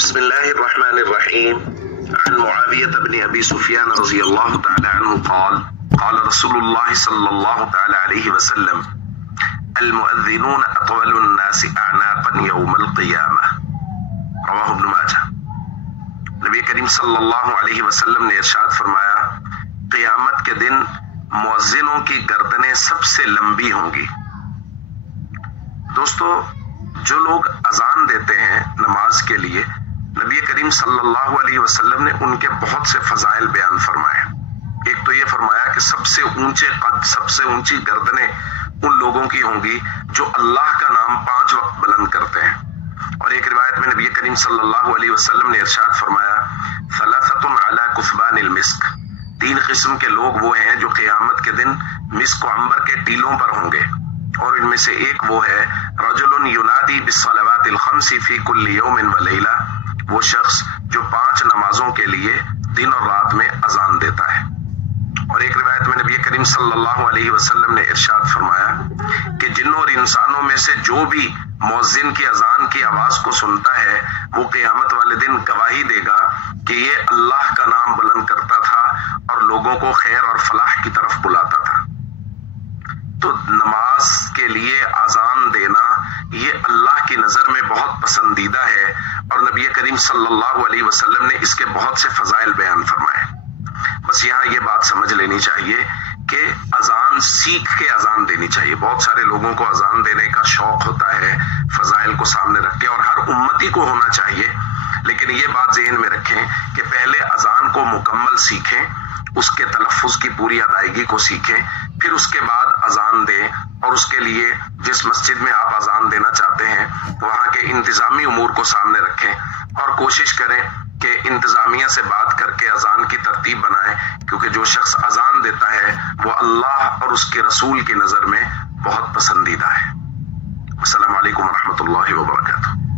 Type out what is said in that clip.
बिस्मिल्लाहिर्रहमानिर्रहीम अन मुआवियह बिन अबी सुफियान रज़ियल्लाहु तआला अन्हु क़ाल रसूलुल्लाह सल्लल्लाहु तआला अलैहि वसल्लम अल-मुअद्दिनून अतवलुन नासि अअनाक़न यौमल क़ियामह रवाहु इब्न माजा। नबी करीम सल्लल्लाहु अलैहि वसल्लम ने इरशाद फरमाया, क़ियामत के दिन मुअज्जिनों की गर्दनें सबसे लंबी होंगी। दोस्तों, जो लोग अजान देते हैं नमाज के लिए, नबी करीम सल्लल्लाहु अलैहि वसल्लम ने उनके बहुत से फजाइल बयान फरमाए। एक तो ये फरमाया कि सबसे ऊंचे कद, सबसे ऊंची गर्दनें उन लोगों की होंगी जो अल्लाह का नाम 5 वक्त बुलंद करते हैं। और एक रिवायत में नबी करीम सल्लल्लाहु अलैहि वसल्लम ने इरशाद फरमाया, सलासतुन अला कुस्बानिल मिस्क, 3 किस्म के लोग वो हैं जो क़ियामत के दिन मिस्क व अंबर के टीलों पर होंगे। और इनमें से एक वो है रजुलुन युनादी बिस्सलावातिल खम्सी फी कुल्ली यौमिन व लैला, वो शख्स जो 5 नमाजों के लिए दिन और रात में अजान देता है। और एक रिवायत में नबी करीम सल्लल्लाहु अलैहि वसल्लम ने इरशाद फरमाया कि जिन्नों और इंसानों में से जो भी मुअज्जिन की अजान की आवाज को सुनता है, वो क़ियामत वाले दिन गवाही देगा कि ये अल्लाह का नाम बुलंद करता था और लोगों को खैर और फलाह की तरफ बुलाता था। तो नमाज के लिए अजान देना ये अल्लाह की नजर में बहुत पसंदीदा है और नबी करीम सल्लल्लाहु अलैहि वसल्लम ने इसके बहुत से फजाइल बयान फरमाए। बस यहाँ ये बात समझ लेनी चाहिए कि अजान सीख के अजान देनी चाहिए। बहुत सारे लोगों को अजान देने का शौक होता है फजाइल को सामने रख के, और हर उम्मती को होना चाहिए, लेकिन ये बात ज़हन में रखें कि पहले अजान को मुकम्मल सीखें, उसके तलफ़्फ़ुज़ की पूरी अदायगी को सीखें, फिर उसके बाद अजान दें। और उसके लिए जिस मस्जिद में आप अजान देना चाहते हैं वहाँ के इंतजामी उमूर को सामने रखें और कोशिश करें कि इंतजामिया से बात करके अजान की तरतीब बनाएं, क्योंकि जो शख्स अजान देता है वो अल्लाह और उसके रसूल की नज़र में बहुत पसंदीदा है। अस्सलामु अलैकुम व रहमतुल्लाहि व बरकातुहू।